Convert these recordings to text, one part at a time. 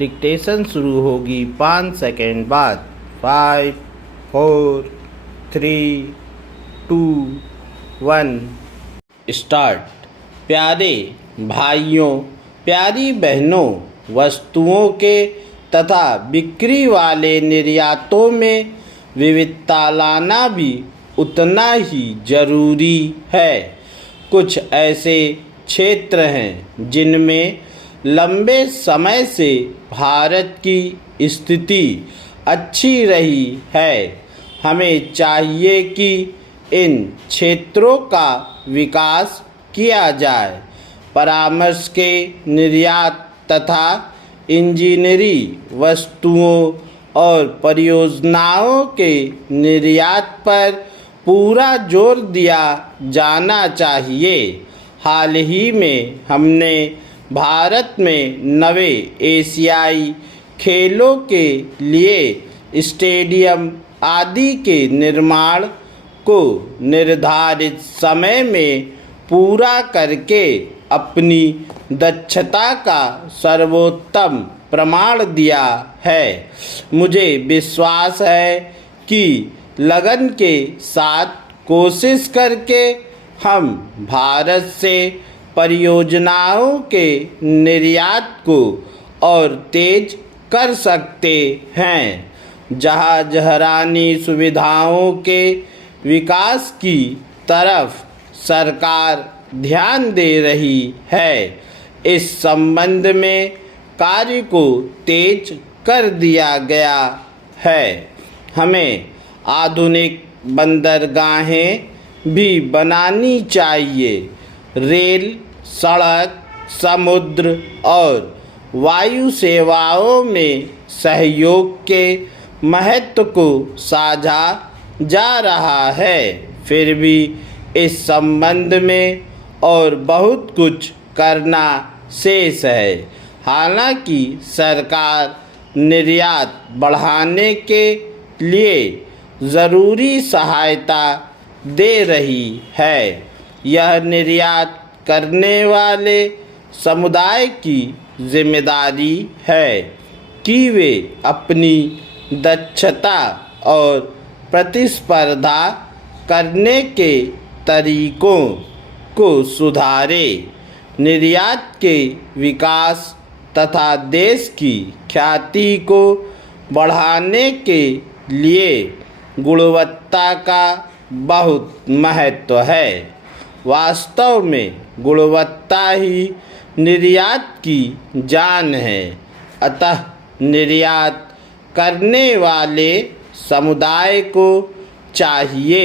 Dictation शुरू होगी 5 second बाद। 5 4 3 2 1 स्टार्ट। प्यारे भाइयों, प्यारी बहनों, वस्तुओं के तथा बिक्री वाले निर्यातों में विविधता लाना भी उतना ही जरूरी है। कुछ ऐसे क्षेत्र हैं जिनमें लंबे समय से भारत की स्थिति अच्छी रही है। हमें चाहिए कि इन क्षेत्रों का विकास किया जाए। परामर्श के निर्यात तथा इंजीनियरिंग वस्तुओं और परियोजनाओं के निर्यात पर पूरा जोर दिया जाना चाहिए। हाल ही में हमने भारत में नवे एशियाई खेलों के लिए स्टेडियम आदि के निर्माण को निर्धारित समय में पूरा करके अपनी दक्षता का सर्वोत्तम प्रमाण दिया है। मुझे विश्वास है कि लगन के साथ कोशिश करके हम भारत से परियोजनाओं के निर्यात को और तेज कर सकते हैं। जहाजरानी सुविधाओं के विकास की तरफ सरकार ध्यान दे रही है। इस संबंध में कार्य को तेज कर दिया गया है। हमें आधुनिक बंदरगाहें भी बनानी चाहिए। रेल, सड़क, समुद्र और वायु सेवाओं में सहयोग के महत्व को साझा जा रहा है। फिर भी इस संबंध में और बहुत कुछ करना शेष है। हालांकि सरकार निर्यात बढ़ाने के लिए ज़रूरी सहायता दे रही है। यह निर्यात करने वाले समुदाय की जिम्मेदारी है कि वे अपनी दक्षता और प्रतिस्पर्धा करने के तरीकों को सुधारें। निर्यात के विकास तथा देश की ख्याति को बढ़ाने के लिए गुणवत्ता का बहुत महत्व है। वास्तव में गुणवत्ता ही निर्यात की जान है। अतः निर्यात करने वाले समुदाय को चाहिए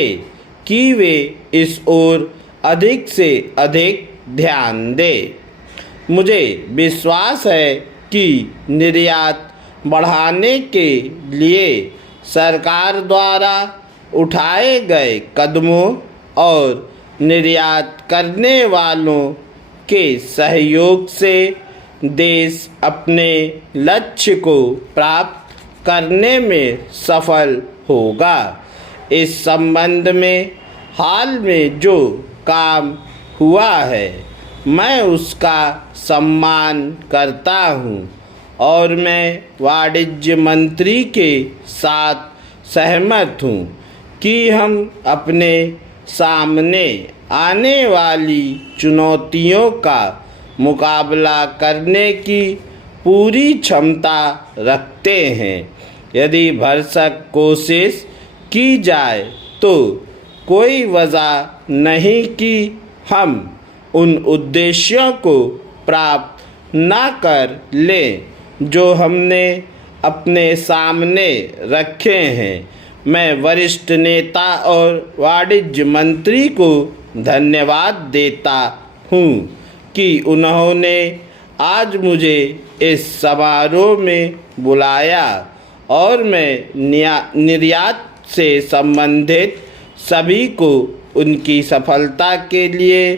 कि वे इस ओर अधिक से अधिक ध्यान दें। मुझे विश्वास है कि निर्यात बढ़ाने के लिए सरकार द्वारा उठाए गए कदमों और निर्यात करने वालों के सहयोग से देश अपने लक्ष्य को प्राप्त करने में सफल होगा। इस संबंध में हाल में जो काम हुआ है, मैं उसका सम्मान करता हूँ और मैं वाणिज्य मंत्री के साथ सहमत हूँ कि हम अपने सामने आने वाली चुनौतियों का मुकाबला करने की पूरी क्षमता रखते हैं। यदि भरसक कोशिश की जाए तो कोई वजह नहीं कि हम उन उद्देश्यों को प्राप्त ना कर लें जो हमने अपने सामने रखे हैं। मैं वरिष्ठ नेता और वाणिज्य मंत्री को धन्यवाद देता हूँ कि उन्होंने आज मुझे इस समारोह में बुलाया और मैं निर्यात से संबंधित सभी को उनकी सफलता के लिए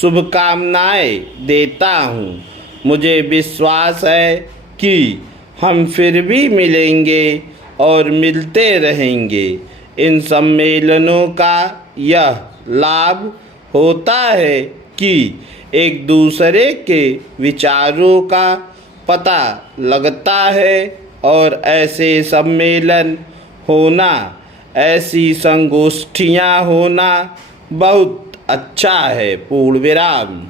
शुभकामनाएं देता हूँ। मुझे विश्वास है कि हम फिर भी मिलेंगे और मिलते रहेंगे। इन सम्मेलनों का यह लाभ होता है कि एक दूसरे के विचारों का पता लगता है और ऐसे सम्मेलन होना, ऐसी संगोष्ठियाँ होना बहुत अच्छा है। पूर्ण विराम।